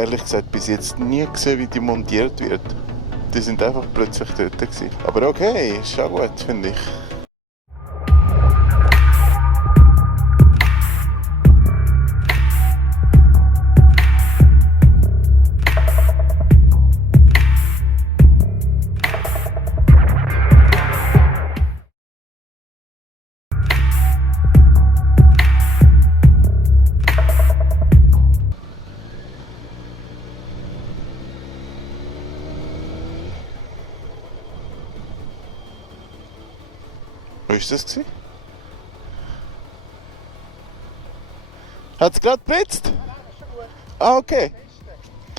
habe ehrlich gesagt bis jetzt nie gesehen, wie die montiert wird. Die sind einfach plötzlich dort gewesen. Aber okay, ist auch gut, finde ich. Wo war das? Hat es gerade geblitzt? Ah, okay.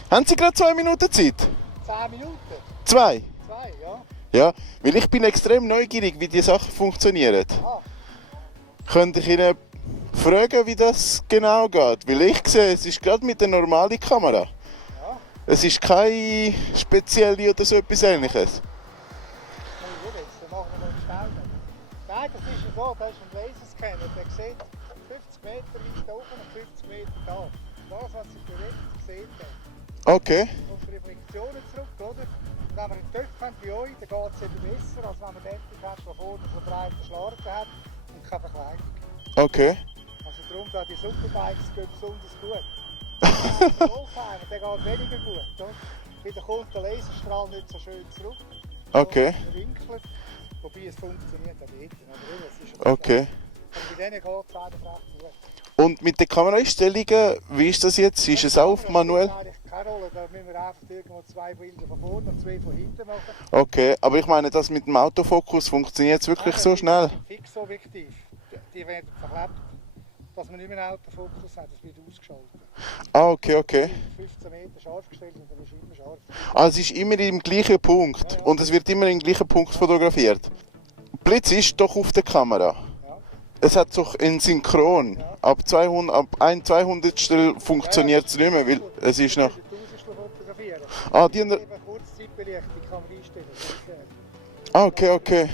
Haben Sie gerade 2 Minuten Zeit? 10 Minuten? 2? 2, ja. Ja, weil ich bin extrem neugierig, wie die Sachen funktionieren. Könnte ich Ihnen fragen, wie das genau geht? Weil ich sehe, es ist gerade mit der normalen Kamera. Ja. Es ist keine spezielle oder so etwas Ähnliches. Jetzt machen wir noch schnell. Nein, das ist ja so, da ist ein Laserscanner, der sieht 50 Meter weit oben und 50 Meter da. Das, was Sie direkt gesehen haben. Okay. Auf die Reflexionen zurück, oder? Und wenn wir einen Töpf haben bei euch, dann geht es eben besser, als wenn man den hat, der vorne so breite Schlarzen hat und keine Verkleidung. Okay. Also darum gehen die Superbikes besonders gut. Der Oldtimer, der geht weniger gut. Oder? Weil da kommt der Laserstrahl nicht so schön zurück. Okay. Gewinkelt. Wobei es funktioniert auch dort. Okay. Und bei denen geht es eigentlich recht gut. Und mit den Kameraeinstellungen, wie ist das jetzt? Ist es auch manuell? Das spielt eigentlich keine Rolle. Da müssen wir einfach irgendwo 2 Bilder von vorne und 2 von hinten machen. Okay, aber ich meine, das mit dem Autofokus funktioniert wirklich so schnell? Fixobjektiv. Die werden verklebt, dass man nicht mehr einen Autofokus hat. Das wird ausgeschaltet. Ah, okay, okay. 15 Meter scharf gestellt und dann ist immer scharf. Ah, es ist immer im gleichen Punkt und es wird immer im gleichen Punkt fotografiert. Blitz ist doch auf der Kamera. Ja. Es hat doch in Synchron. Ja. Ab 1/200 funktioniert es nicht mehr, weil es ist noch... Fotografieren. Ah, die haben... Eben Kurzzeitbelichtung kann man einstellen. Ah, okay, okay.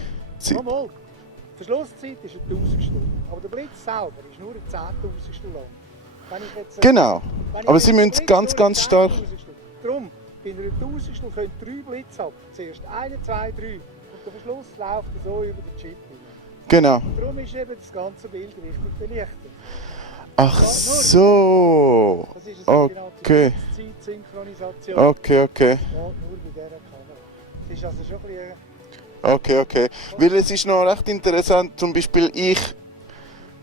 Nochmal. Die Verschlusszeit ist 1000 Stunden, aber der Blitz selber ist nur 10.000 Stunden lang. Wenn ich jetzt, Genau. Aber Sie müssen Blitz ganz, nur ganz stark... 10.000 Stunden. Darum, bei einer 1000 Stunden können 3 Blitze ab. Zuerst 1, 2, 3. Und der Verschluss läuft so über den Chip hin. Genau. Darum ist eben das ganze Bild richtig belichtet. Ach so. Das ist eine sogenannte Okay. Zeitsynchronisation. Okay, okay. Das geht nur bei dieser Kamera. Es ist also schon ein bisschen... Okay, okay. Weil es ist noch recht interessant, zum Beispiel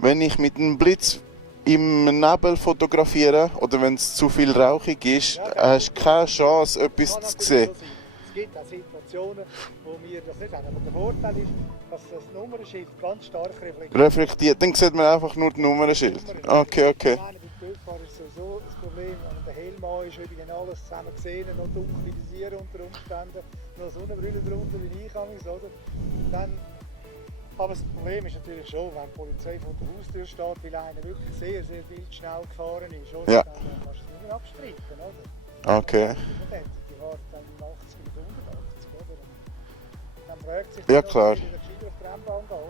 wenn ich mit einem Blitz im Nebel fotografiere oder wenn es zu viel rauchig ist, hast du keine Chance, etwas zu sehen. Es gibt auch Situationen, wo wir das nicht haben. Aber der Vorteil ist, dass das Nummernschild ganz stark Reflektiert, dann sieht man einfach nur das Nummernschild. Okay, okay. Bei Töpfern ist sowieso das Problem, wenn der Helm an ist, wie alles zusammen gesehen, noch dunkel visieren unter Umständen, noch Sonnenbrille drunter wie ich oder? Dann, aber das Problem ist natürlich schon, wenn die Polizei vor der Haustür steht, weil einer wirklich sehr, sehr viel zu schnell gefahren ist, oder? Ja. Dann kannst du es nicht mehr abstreiten, oder? Okay. Die fahren dann 80 bis 180, oder? Dann fragt sich Ja, die, klar. ob sie gescheiter auf die Rennbahn gehen,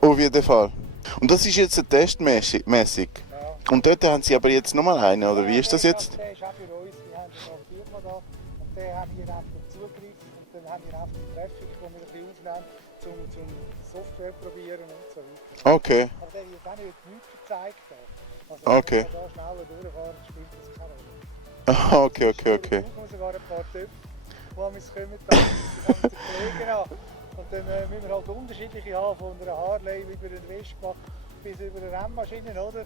oder? Auf jeden Fall. Und das ist jetzt testmäßig. Ja. Und dort haben Sie aber jetzt nochmal einen, oder wie ist das jetzt? Der ist auch für uns, wir haben eine Firma da und der haben wir auf den Zugriff und dann haben wir auch die Traffic, die wir ein bisschen aufnehmen, zum Software probieren und so weiter. Okay. Aber der wird auch nicht nichts gezeigt. Also Okay. wenn wir da schneller durchfahren, spielt das keine Rolle. Okay, okay, okay. Ich muss sogar ein paar Töpfe, die an uns kommen, dann die Kollegen an. Und dann müssen wir halt unterschiedliche haben, von einer Harley über eine Vespa bis über eine Rennmaschine, oder?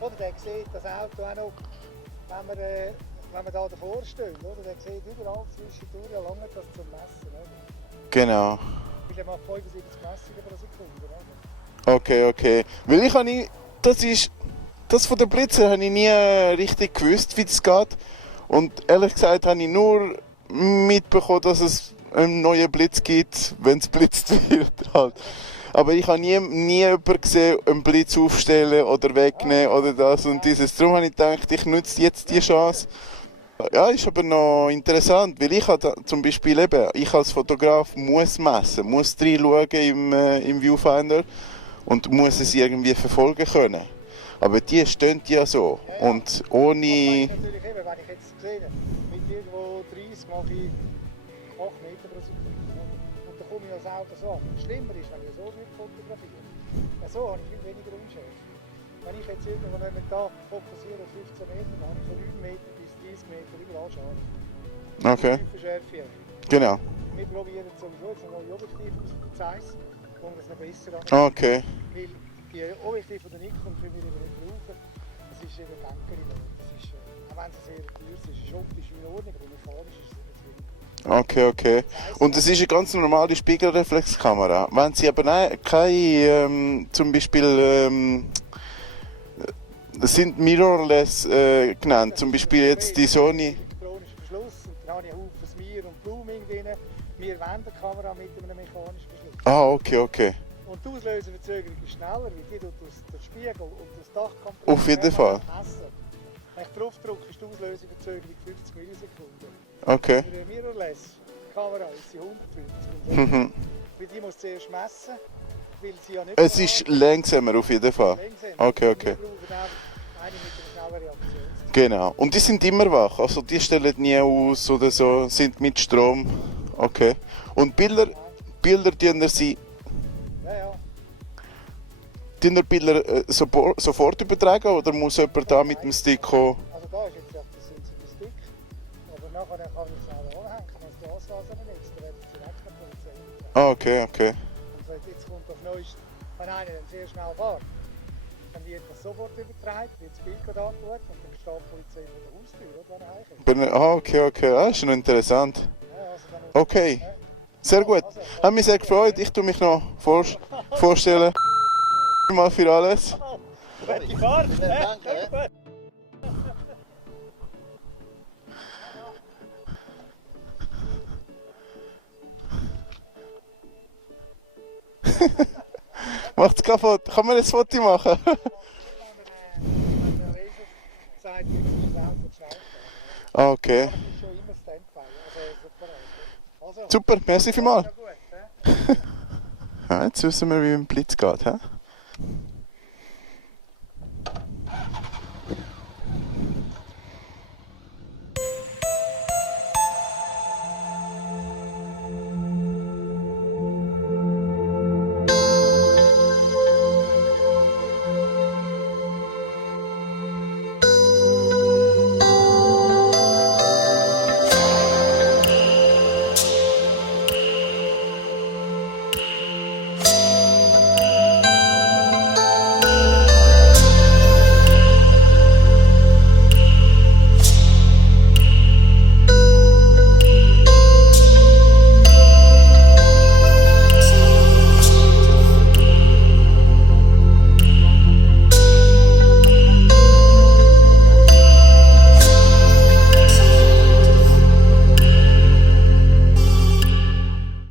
Oder der sieht das Auto auch noch, wenn wir da davor stehen, oder? Der sieht überall zwischendurch, wie lange das zum Messen, oder? Genau. Weil er macht 75 Messungen pro Sekunde, oder? Okay, okay. Weil das von den Blitzen habe ich nie richtig gewusst, wie das geht. Und ehrlich gesagt habe ich nur mitbekommen, dass es einen neuen Blitz gibt, wenn es blitzt wird. Halt. Aber ich habe nie jemanden gesehen, einen Blitz aufstellen oder wegnehmen oder das und dieses. Darum habe ich gedacht, ich nutze jetzt die Chance. Ja, ist aber noch interessant, weil ich zum Beispiel ich als Fotograf muss messen, muss reinschauen im Viewfinder und muss es irgendwie verfolgen können. Aber die stehen ja so. Ja, ja. Und Das ohne... natürlich eben, wenn ich jetzt sehe, mit irgendwo 30 mache ich 8 Meter pro Sekunde. Und dann komme ich als Auto so an. Schlimmer ist, wenn ich so würde fotografieren. So habe ich viel weniger Unschärfe. Wenn ich jetzt irgendwo momentan fokussiere auf 15 Meter, dann habe ich von 9 Meter bis 30 Meter überall scharf. Okay, Schärfe. genau. Wir probieren sowieso jetzt ein neues Objektiv aus dem Zeiss, um das noch besser anzusehen. Okay. Weil die Objektive von der Nikon können wir nicht brauchen. Das ist eben Bankerin. Das ist, auch wenn es sehr teuer ist, ist optisch in Ordnung, aber mechanisch ist es nicht zwingend. Okay, okay. Und es ist eine ganz normale Spiegelreflexkamera. Wenn Sie aber keine, zum Beispiel, sind mirrorless genannt, zum Beispiel jetzt die Sony. Elektronischer Verschluss und dann habe ich einen Haufen Smear und Blooming drin. Wir wenden die Kamera mit einem mechanischen Verschluss. Ah, okay, okay. Und die Auslöseverzögerung ist schneller, weil die tut den Spiegel und das Dach Auf jeden Fall. messen. Wenn ich drauf drücke, ist die Auslöseverzögerung 50 Millisekunden. Okay. Für eine Mirrorless-Kamera ist sie 150. Mhm. Weil die muss zuerst messen, weil sie ja nicht Es ist langsamer auf jeden Fall. Okay, okay. Wir brauchen auch eine mit einer schnellen Reaktion. Genau. Und die sind immer wach, also die stellen nie aus oder so, sind mit Strom. Okay. Und Bilder tun sie, Ja, ja. tun ihr Bilder sofort übertragen oder muss jemand da mit dem Stick kommen? Also da ist jetzt das sind sie die Stick. Aber nachher kann ich es schnell anhängen, wenn es Glasfaser nicht ist, dann werden sie direkt der Polizei. Ah, okay, okay. Und jetzt kommt auf Neues, wenn einer dann sehr schnell fährt, dann wird das sofort übertragen, wird das Bild gerade angeschaut und dann steht die Polizei vor der Haustür, oder, wenn er heimkommt. Ah, okay, okay. Ah, ist noch interessant. Ja, also dann Okay. Sehr gut. Hat mich sehr gefreut. Ich tue mich noch vorstellen. Mal für alles. die Fahrt! Danke. Macht's kein Foto. Kann man ein Foto machen? Wenn der Racer sagt, jetzt muss das Auto schnell fahren. Ah, okay. Das ist schon immer Standby, also super. Also, Super, merci vielmals. ja gut, hä? Ja, jetzt wissen wir, wie es mit dem Blitz geht. He?